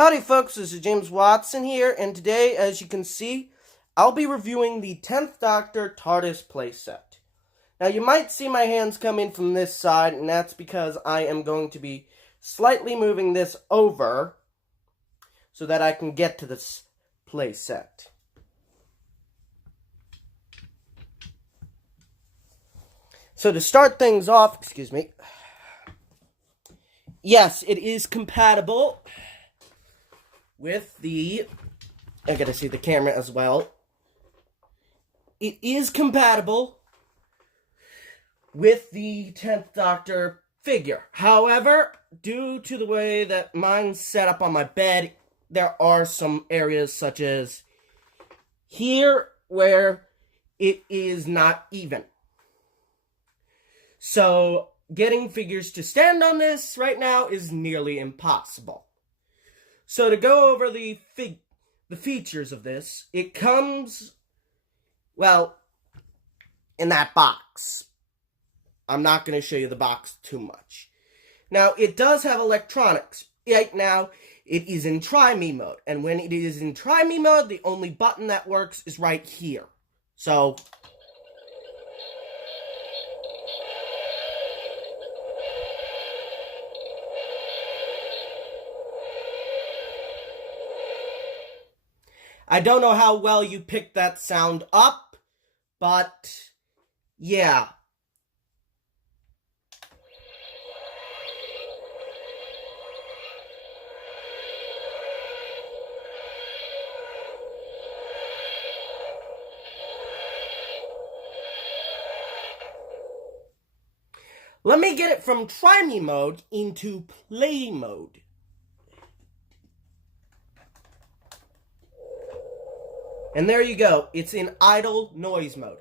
Howdy folks, this is James Watson here, and today, as you can see, I'll be reviewing the 10th Doctor TARDIS playset. Now, you might see my hands come in from this side, and that's because I am going to be slightly moving this over so that I can get to this playset. So to start things off, yes, it is compatible with the, I gotta see the camera as well. It is compatible with the 10th Doctor figure. However, due to the way that mine's set up on my bed, there are some areas such as here where it is not even. So, getting figures to stand on this right now is nearly impossible. So to go over the features of this, it comes, well, in that box. I'm not going to show you the box too much. Now, it does have electronics. Right now, it is in Try Me mode. And when it is in Try Me mode, the only button that works is right here. So I don't know how well you picked that sound up, but yeah. Let me get it from Try Me mode into Play mode. And there you go. It's in idle noise mode.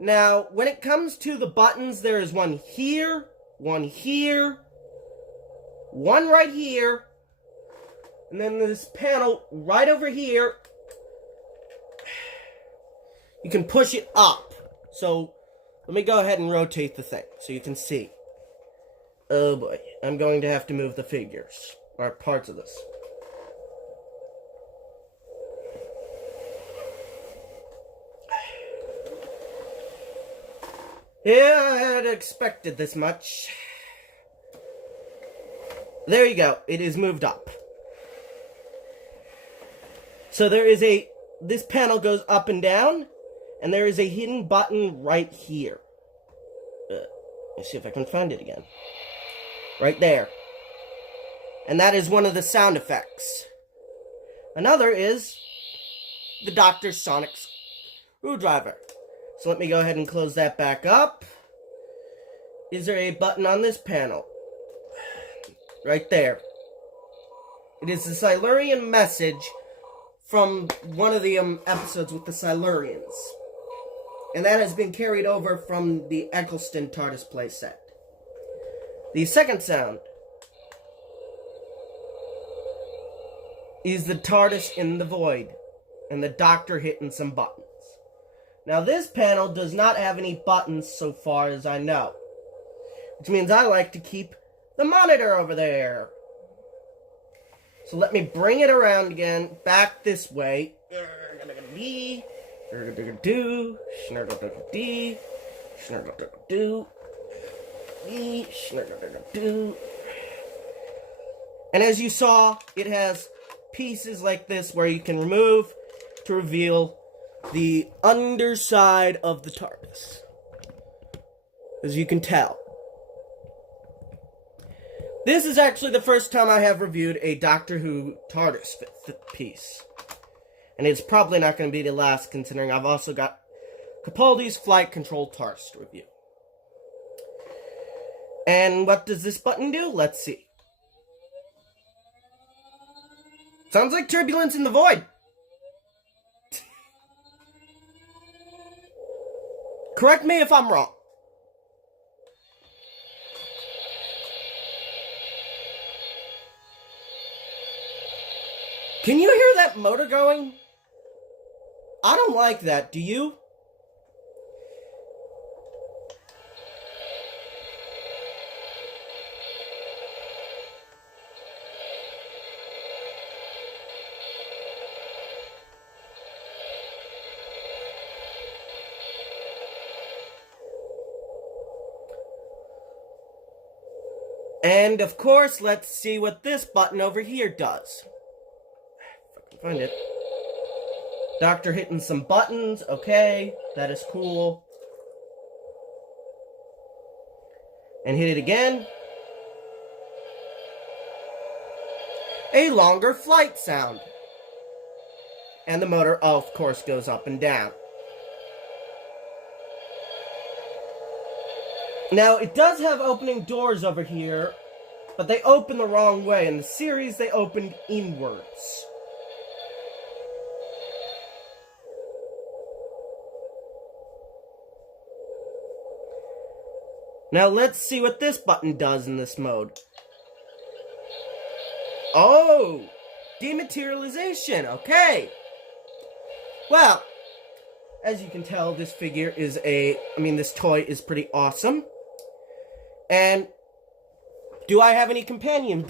Now, when it comes to the buttons, there is one here, one right here, and then this panel right over here. You can push it up. So, let me go ahead and rotate the thing so you can see. Oh boy, I'm going to have to move the figures, or parts of this. Yeah, I had expected this much. There you go. It is moved up. So there is this panel goes up and down, and there is a hidden button right here. Let's see if I can find it again. Right there. And that is one of the sound effects. Another is the Dr. Sonic screwdriver. So let me go ahead and close that back up. Is there a button on this panel? Right there. It is the Silurian message from one of the episodes with the Silurians. And that has been carried over from the Eccleston TARDIS playset. The second sound is the TARDIS in the void and the Doctor hitting some buttons. Now, this panel does not have any buttons so far as I know. Which means I like to keep the monitor over there. So let me bring it around again, back this way. And as you saw, it has pieces like this where you can remove to reveal the underside of the TARDIS, as you can tell. This is actually the first time I have reviewed a Doctor Who TARDIS piece. And it's probably not going to be the last, considering I've also got Capaldi's Flight Control TARDIS to review. And what does this button do? Let's see. Sounds like turbulence in the void. Correct me if I'm wrong. Can you hear that motor going? I don't like that, do you? And, of course, let's see what this button over here does. If I can find it. Doctor hitting some buttons. Okay, that is cool. And hit it again. A longer flight sound. And the motor, of course, goes up and down. Now, it does have opening doors over here, but they open the wrong way. In the series, they opened inwards. Now, let's see what this button does in this mode. Oh! Dematerialization, okay. Well, as you can tell, this figure is this toy is pretty awesome. And do I have any companion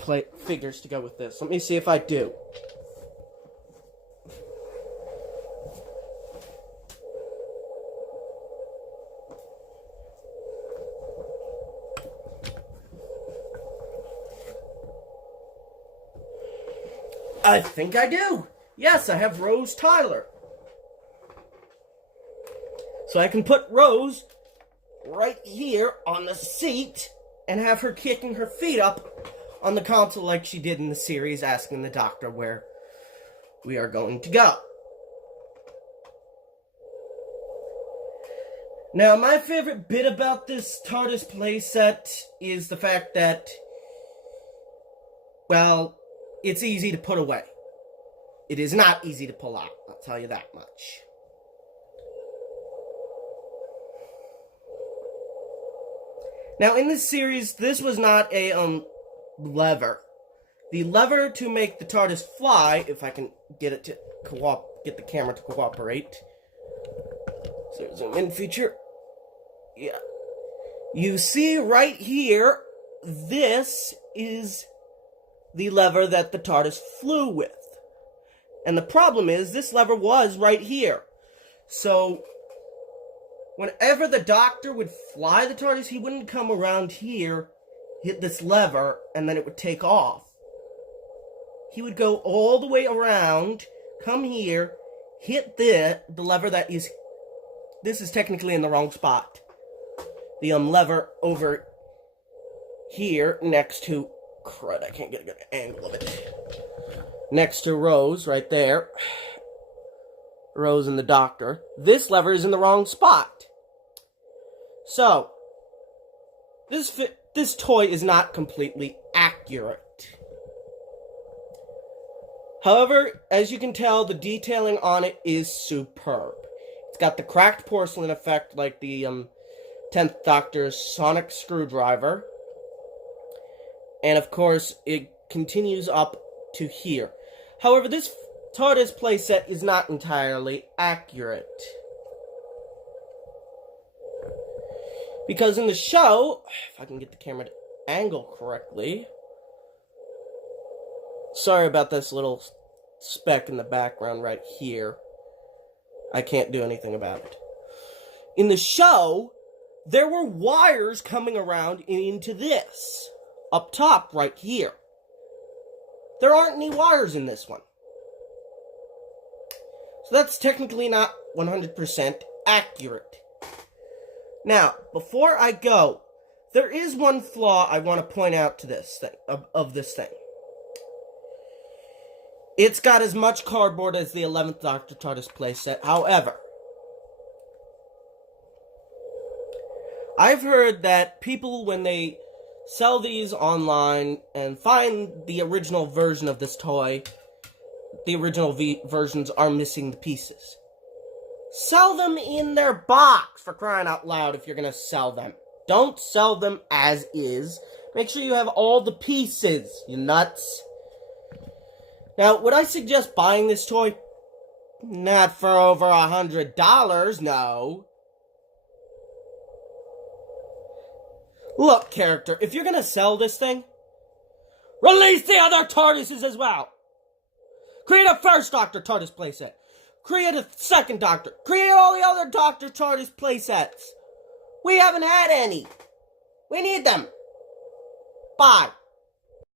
figures to go with this? Let me see if I do. I think I do. Yes, I have Rose Tyler. So I can put Rose right here on the seat and have her kicking her feet up on the console like she did in the series, asking the doctor where we are going to go. Now, my favorite bit about this TARDIS playset is the fact that, well, it's easy to put away. It is not easy to pull out, I'll tell you that much. Now, in this series, this was not a, lever. The lever to make the TARDIS fly, if I can get it to get the camera to cooperate. So, zoom in feature. Yeah. You see right here, this is the lever that the TARDIS flew with. And the problem is, this lever was right here. So, whenever the Doctor would fly the TARDIS, he wouldn't come around here, hit this lever, and then it would take off. He would go all the way around, come here, hit the lever that is... This is technically in the wrong spot. The lever over here next to... Crud, I can't get a good angle of it. Next to Rose, right there. Rose and the Doctor. This lever is in the wrong spot. So, this toy is not completely accurate. However, as you can tell, the detailing on it is superb. It's got the cracked porcelain effect like the 10th Doctor's sonic screwdriver. And of course, it continues up to here. However, this TARDIS playset is not entirely accurate. Because in the show, if I can get the camera to angle correctly. Sorry about this little speck in the background right here. I can't do anything about it. In the show, there were wires coming around into this. Up top, right here. There aren't any wires in this one. So that's technically not 100% accurate. Now, before I go, there is one flaw I want to point out to this thing, of this thing. It's got as much cardboard as the 11th Doctor TARDIS playset. However, I've heard that people, when they sell these online and find the original version of this toy, the original versions are missing the pieces. Sell them in their box, for crying out loud, if you're going to sell them. Don't sell them as is. Make sure you have all the pieces, you nuts. Now, would I suggest buying this toy? Not for over $100, no. Look, character, if you're going to sell this thing, release the other TARDISes as well. Create a first Doctor TARDIS playset. Create a second Doctor. Create all the other Doctor TARDIS playsets. We haven't had any. We need them. Bye.